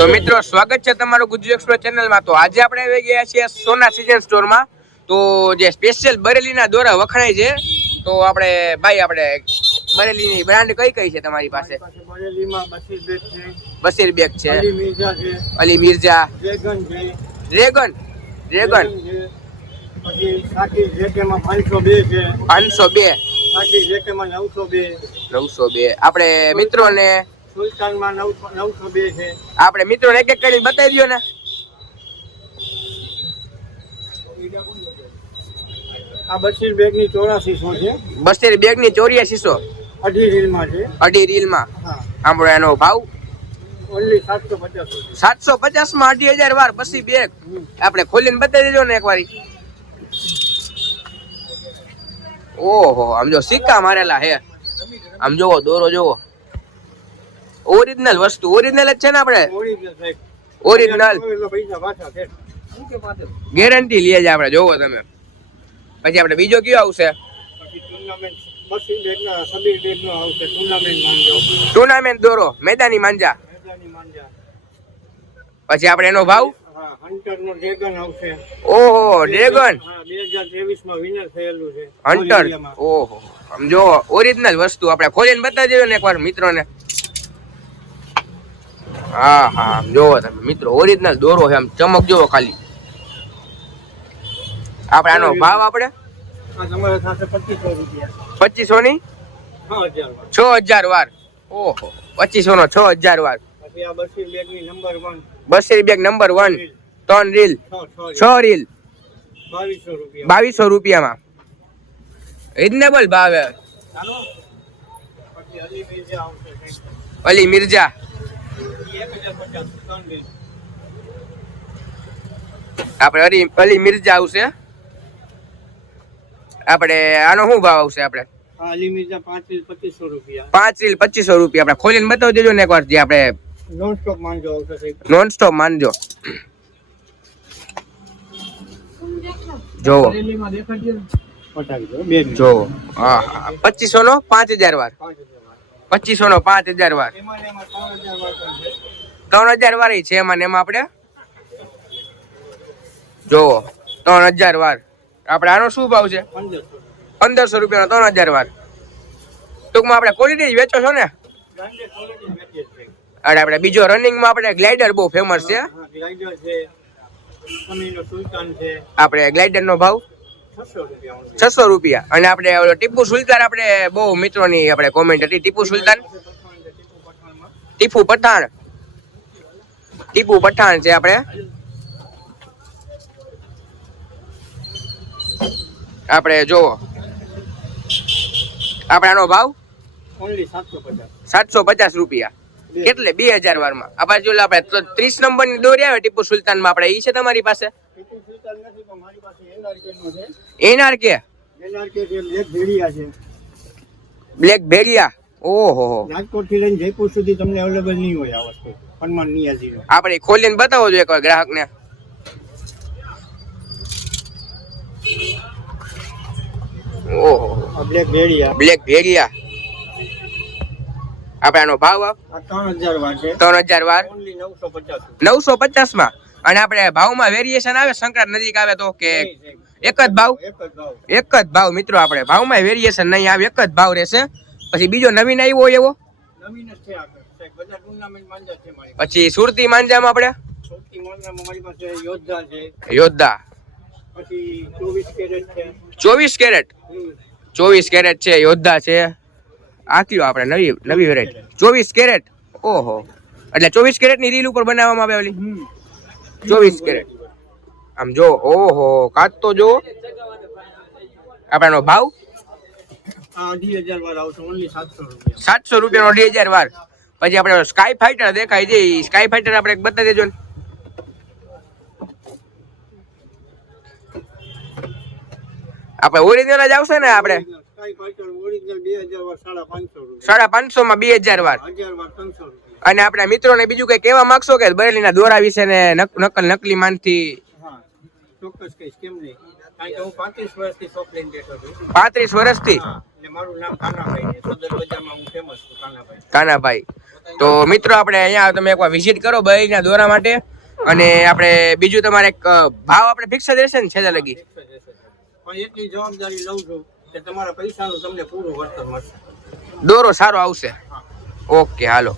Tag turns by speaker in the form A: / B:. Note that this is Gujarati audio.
A: તો મિત્રો સ્વાગત છે તમારું ગુજુ એક્સપ્રેસ ચેનલમાં. તો આજે આપણે આવી ગયા છીએ સોના સિઝન સ્ટોરમાં. તો જે સ્પેશિયલ બરેલીના દોરા વખણાય છે તો આપણે ભાઈ આપણે બરેલીની બ્રાન્ડ કઈ કઈ છે તમારી પાસે?
B: બસીર બેગ છે અલી મિર્ઝા ડ્રેગન
A: ડ્રેગન?
B: પાંચસો બે. નવસો બે.
A: આપણે મિત્રોને
B: સુલતાનમાં નવ નવસો બે છે.
A: આપણે મિત્રો એક એક કરીને બતાવી દો ને
B: આ બસીર છે. અઢી છે.
A: અઢી એનો ભાવ?
B: ઓનલી સાતસો પચાસ
A: સાતસો પચાસમાં અઢી હજાર વાર બસી બેગ. આપણે ખોલીને બતાવી દેજો ને એક વારી ઓહો આમ જો સિક્કા મારેલા હે. આમ જોવો દોરો જોવો. ઓરિજિનલ વસ્તુ. ઓરિજિનલ જ છે ને આપણે?
B: ઓરિજિનલ સાહેબ.
A: ઓરિજિનલ
B: એટલે પૈસા પાછા છે.
A: ગેરંટી લઈએ જ આપણે જોવો તમે. પછી આપણે બીજો કયો આવશે?
B: ટુર્નામેન્ટ
A: દોરો મેદાની માંજા. પછી આપણે એનો ભાવ?
B: હા હન્ટરનો ડ્રેગન આવશે.
A: ઓહો ડ્રેગન.
B: હા બે હજાર ત્રેવીસમાં વિનર થયેલું છે.
A: હન્ટર ઓહો સમજો ઓરિજિનલ વસ્તુ. આપણે ખોલીને બતાવી દેજો ને એકવાર મિત્રોને. હા હા જોવો તમે. મિત્રો ઓરિજિનલ દોરો છે આમ ચમક જોવો ખાલી. આપણે આનો ભાવ આપણે?
B: પચીસો
A: ની છ હજાર વાર ઓહો પચીસો નો છ હજાર વાર બસેરી બેગ નંબર વન ત્રણ રીલ.
B: છ
A: રીલ.
B: બાવીસો
A: રૂપિયામાં. રિઝનેબલ ભાવે.
B: અલી મિર્ઝા
A: આપણે અલી અલી મિર્ઝા આવશે. આપણે આનો શું ભાવ આવશે આપણે?
B: અલી પાંચ રીલ પચીસો રૂપિયા.
A: પાંચ રીલ પચીસો રૂપિયા. આપણે ખોલીને બતાવી દેજો ને એકવાર જે આપણે
B: નોન સ્ટોપ માંગજો
A: નોન સ્ટોપ માનજો જોવો. જોવો. હા હા. પચીસો નો પાંચ હજાર વાર.
B: પાંચ હજાર.
A: પચીસો નો પાંચ હજાર વાર
B: ત્રણ હજાર વાર છે.
A: એમાં ને એમાં આપણે? જોવો ત્રણ હજાર વાર આપણે આનો શું ભાવ છે?
B: પંદરસો.
A: રૂપિયા રૂપિયાનો ત્રણ હજાર વાર ટૂંકમાં આપણે ક્વોલિટી વેચો છો ને? અરે આપણે બીજો રનિંગમાં આપણે ગ્લાઇડર બહુ ફેમસ છે. આપણે ગ્લાઇડર નો ભાવ?
B: છસો રૂપિયા.
A: અને આપણે ટીપુ સુલતાન આપણે બહુ મિત્રોની આપણે કોમેન્ટ હતી. ટીપુ સુલતાન? ટીપુ પઠાણ. ટીપુ પઠાણ છે આપણે. આપણે જોવો. આપણે આનો ભાવ?
B: સાતસો પચાસ.
A: રૂપિયા. કેટલે બે હજાર વારમાં. આ બાજુ આપણે ત્રીસ નંબરની દોરી આવે ટીપુ સુલતાનમાં. આપણે એ છે તમારી પાસે?
B: ટીપુ નથી પણ મારી પાસે NRK નો છે
A: એનઆર કે
B: છે બ્લેક ભેડિયા છે
A: બ્લેક ભેરિયા ઓહો
B: રાજકોટથી લઈને જયપુર સુધી તમને અવેલેબલ નહીં હોય આ વસ્તુ. હનુમાન નિયાજી
A: આપણે ખોલીને બતાવો જોઈએ એકવાર ગ્રાહક ને ઓહો
B: બ્લેક ભેડિયા
A: બ્લેક ભેરિયા આપણે આનો ભાવ આપ
B: ત્રણ હજાર વાર છે
A: ત્રણ હજાર વાર.
B: નવસો પચાસ.
A: માં અને આપણે ભાવમાં વેરિએશન આવે સંક્રાંત નજીક આવે તો કે એક જ ભાવ?
B: એક જ ભાવ.
A: મિત્રો આપણે ભાવમાં વેરિએશન નહીં આવે એક જ ભાવ રહેશે. પછી બીજો નવીન આવ્યો હોય એવો પછી સુરતી માંજામાં આપણે?
B: યોદ્ધા ચોવીસ કેરેટ
A: ચોવીસ કેરેટ? છે યોદ્ધા છે. આ કયો આપણે નવી નવી વેરાયટી ચોવીસ કેરેટ. ઓહો. એટલે ચોવીસ કેરેટની રીલ ઉપર બનાવવામાં આવે ઓલી. ચોવીસ કેરેટ. આમ જો ઓહો કાચ તો જો આપણો ભાવ?
B: સાતસો રૂપિયા.
A: નો અઢી હજાર વાર પછી આપણે સ્કાય ફાઈટર દેખાય છે સ્કાય ફાઈટર આપણે એક બતાવી દેજો ને. આપણે ઓરિજિનલ જ આવશે ને આપણે? અને આપણા મિત્રો ને બીજું કઈ કેવા માંગશો કે બરેલી ના દોરા વિશે ને નકલ નકલી માનથી?
B: ચોક્કસ કહીશ કેમ નહીં? પાંત્રીસ વર્ષથી શોપ કાનાભાઈ
A: તો મિત્રો આપણે અહીંયા તમે એકવાર વિઝિટ કરો બરેલીના દોરા માટે. અને આપણે બીજું તમારે ભાવ આપણે ફિક્સ રહેશે ને છેલ્લા લગી?
B: પણ એટલી જવાબદારી લઉં છું કે તમારા પૈસાનું તમને પૂરું વળતર મળશે.
A: દોરો સારો આવશે. Okay hello.